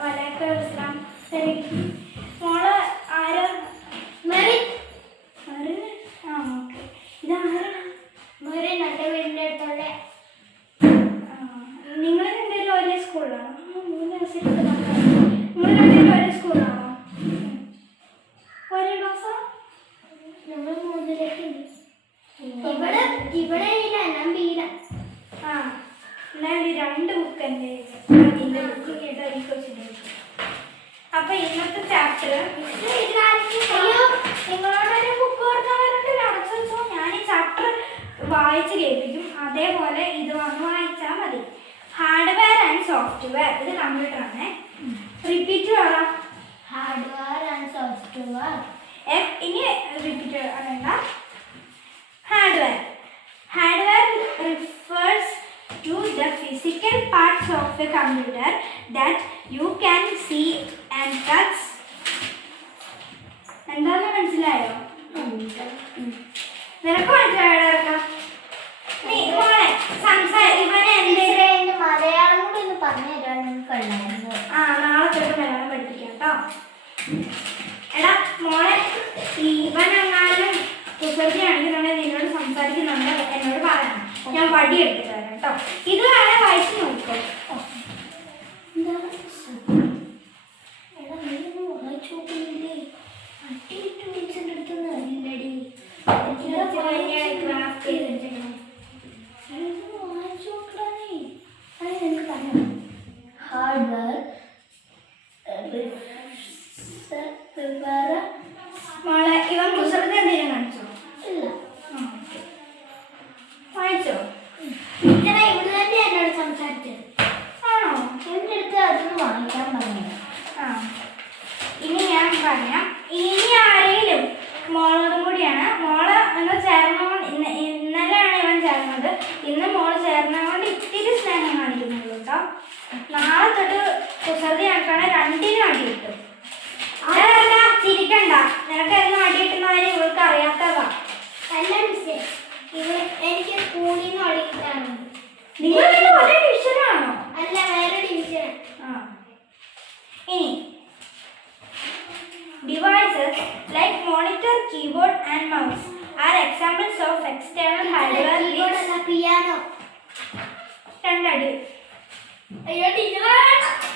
വലയൊക്കെ വിശ്രാം മോള് ആരോ മെറിൻ മെറിൻ ആ ഓക്കെ ഇതാരാണ് മെറിൻ എൻ്റെ വീടിൻ്റെ അടുത്തുള്ള നിങ്ങൾ രണ്ടുപേരും ഒരേ സ്കൂളിലാണോ 3 ദിവസത്തേക്ക് നിങ്ങൾ രണ്ടുപേരും ഒരേ സ്കൂളിലാണോ ഒരേ ക്ലാസ്സാ നമ്മൾ 3ലേക്ക് ഇവിടെ ഇല്ല ഞാൻ ബീല ആ എന്നാൽ 2 ബുക്ക് എൻ്റെ ഇതിൻ്റെ ബുക്ക് അപ്പൊ ഇന്നത്തെ ചാപ്റ്റർ നിങ്ങളോടൊരു ബുക്ക് കൊടുക്കാൻ പറഞ്ഞിട്ട് അടച്ചു വെച്ചോ ഞാൻ ഈ ചാപ്റ്റർ വായിച്ച് കേൾപ്പിക്കും അതേപോലെ ഇത് വന്ന് വായിച്ചാൽ മതി ഹാർഡ്വെയർ ആൻഡ് സോഫ്റ്റ്വെയർ ഇത് കമ്പ്യൂട്ടർ ആണ് റിപ്പീറ്റ് പറ ഹാർഡ്വെയർ ആൻഡ് സോഫ്റ്റ്വെയർ ഇനി റിപ്പീറ്റ് വേണ്ട hardware hardware refers to the physical parts of the computer that you can see and touch. എന്താണ് മനസ്സിലായോ നിനക്ക് മനസ്സിലായോ ഇവനെ എന്റെ മലയാളം കൂടി ഒന്ന് പറഞ്ഞു തരാൻ നിങ്ങൾക്ക് ആ നാളെ തൊട്ട് മലയാളം പഠിപ്പിക്കാം കേട്ടോ എടാ മോളെ ഇവനെങ്ങാനും കുസൃതിയാണെന്നുണ്ടെങ്കിൽ നിന്നോട് സംസാരിക്കുന്നുണ്ട് എന്നോട് പറയണം ഞാൻ വടി എടുത്തിട്ട് തരാം കേട്ടോ ഇത് വേണേ വായിച്ച് നോക്കോ മോളെ ഇവൻ കുസൃതി എന്തെങ്കിലും കാണിച്ചോ ഇല്ല വായിച്ചോ ഇവിടെ തന്നെ എന്നോട് സംസാരിച്ചത് ആണോ എൻ്റെ അടുത്ത് അതൊന്ന് വാങ്ങിക്കാൻ പറഞ്ഞു ആ ഇനി ഞാൻ പറയാം ഇനി ആരെങ്കിലും മോളോടും കൂടിയാണ് മോള് എന്ന് ചേർന്നോണ്ട് ഇന്നലെയാണ് ഇവൻ ചേർന്നത് ഇന്ന് മോള് ചേർന്നതുകൊണ്ട് ഇത്തിരി സ്നേഹം കാണിക്കുന്നുള്ളൂ കേട്ടോ നാളെ തൊട്ട് കുസൃതി കണക്കാണെങ്കിൽ 2 അടി കിട്ടും ചിരിക്കണ്ട നിനക്ക് എന്ന് അടി കിട്ടുന്ന കാര്യം ഇവൾക്ക് അറിയാത്തതാ അല്ല മിസ്സേ എനിക്ക് സ്കൂളിൽ നിന്ന് അടി കിട്ടാറുണ്ട് നിങ്ങൾ ഒരേ ഡിവിഷനാണോ അല്ല വേറെ ഡിവിഷൻ ആ ഇനി devices like monitor, keyboard and mouse are examples of external hardware links. Piano. Standard. Ayo teacher.